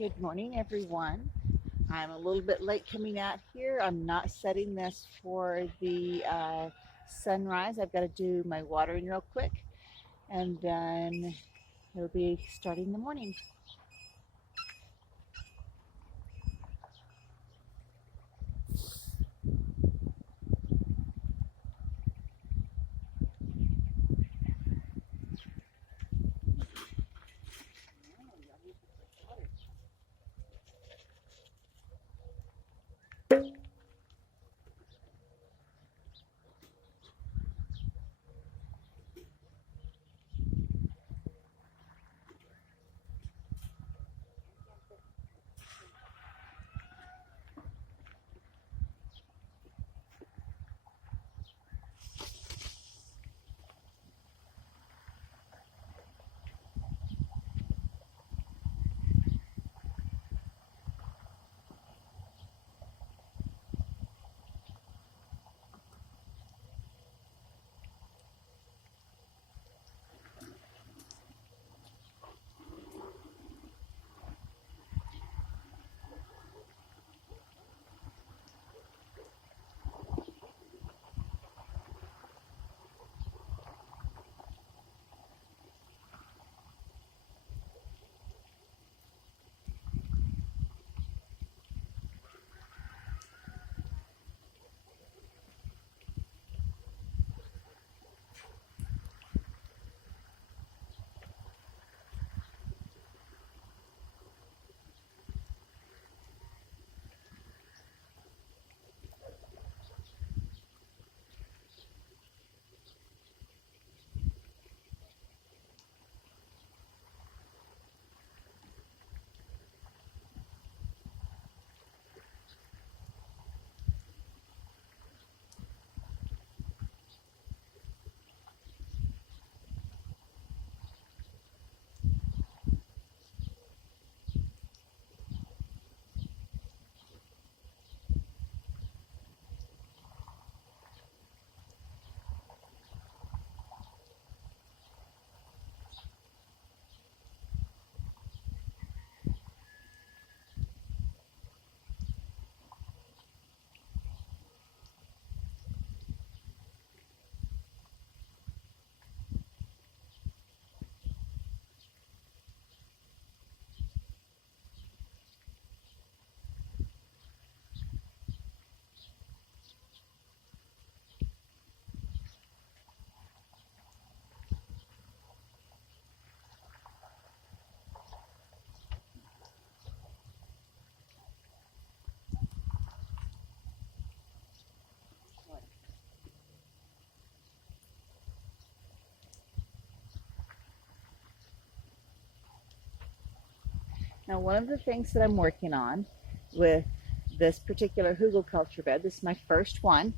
Good morning, everyone. I'm a little bit late coming out here. I'm not setting this for the sunrise. I've got to do my watering real quick, and then it'll be starting the morning. Now, one of the things that I'm working on with this particular hugelkultur bed, this is my first one,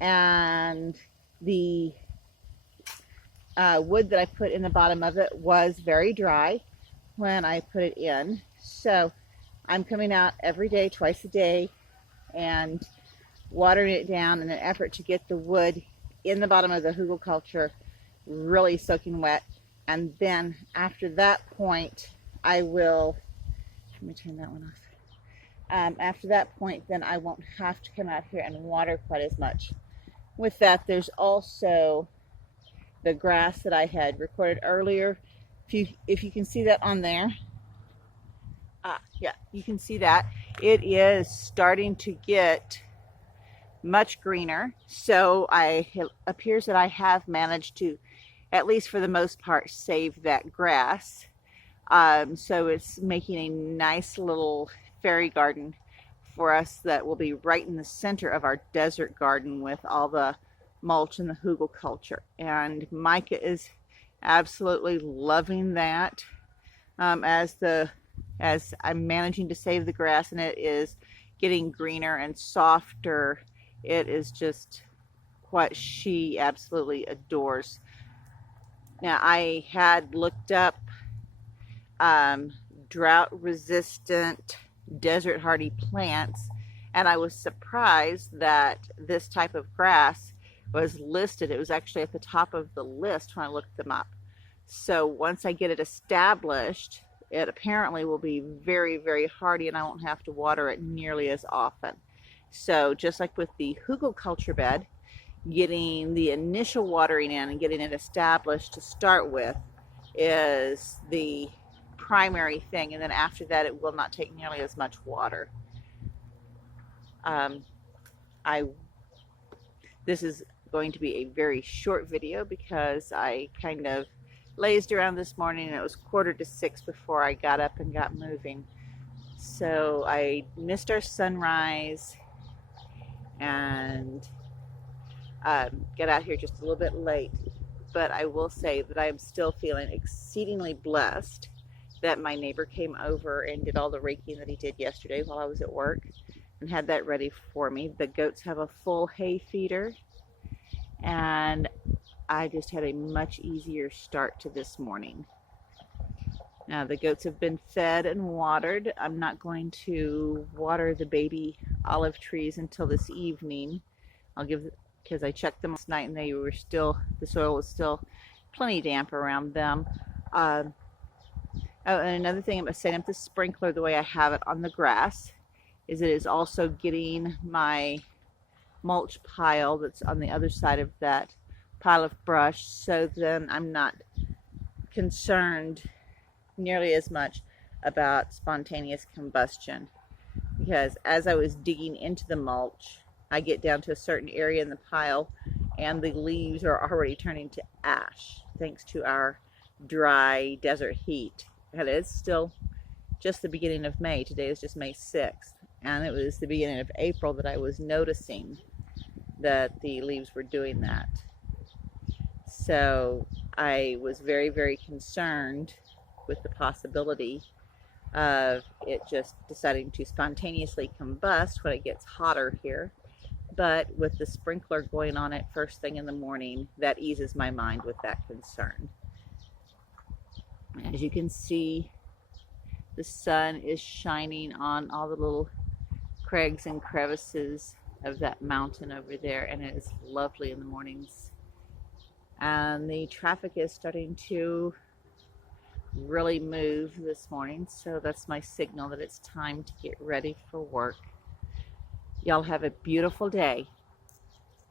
and the wood that I put in the bottom of it was very dry when I put it in. So I'm coming out every day, twice a day, and watering it down in an effort to get the wood in the bottom of the hugelkultur really soaking wet. And then after that point, I will, let me turn that one off. After that point, then I won't have to come out here and water quite as much. With that, there's also the grass that I had recorded earlier. If you can see that on there, yeah, you can see that it is starting to get much greener. So it appears that I have managed to, at least for the most part, save that grass. So it's making a nice little fairy garden for us that will be right in the center of our desert garden with all the mulch and the hugelkultur. And Micah is absolutely loving that as I'm managing to save the grass and it is getting greener and softer. It is just what she absolutely adores. Now, I had looked up drought resistant desert hardy plants, and I was surprised that this type of grass was listed. It was actually at the top of the list when I looked them up. So once I get it established, it apparently will be very, very hardy and I won't have to water it nearly as often. So just like with the hugelkultur bed, getting the initial watering in and getting it established to start with is the primary thing, and then after that it will not take nearly as much water. This is going to be a very short video because I kind of lazed around this morning and it was 5:45 before I got up and got moving. So I missed our sunrise and got out here just a little bit late. But I will say that I am still feeling exceedingly blessed that my neighbor came over and did all the raking that he did yesterday while I was at work and had that ready for me. The goats have a full hay feeder, and I just had a much easier start to this morning. Now the goats have been fed and watered. I'm not going to water the baby olive trees until this evening. Because I checked them last night and the soil was still plenty damp around them. Oh, and another thing about setting up the sprinkler the way I have it on the grass is it is also getting my mulch pile that's on the other side of that pile of brush, so then I'm not concerned nearly as much about spontaneous combustion, because as I was digging into the mulch, I get down to a certain area in the pile and the leaves are already turning to ash thanks to our dry desert heat. And it's still just the beginning of May. Today is just May 6th, and it was the beginning of April that I was noticing that the leaves were doing that. So I was very, very concerned with the possibility of it just deciding to spontaneously combust when it gets hotter here. But with the sprinkler going on it first thing in the morning, that eases my mind with that concern. As you can see, the sun is shining on all the little crags and crevices of that mountain over there, and it is lovely in the mornings. And the traffic is starting to really move this morning, so that's my signal that it's time to get ready for work. Y'all have a beautiful day.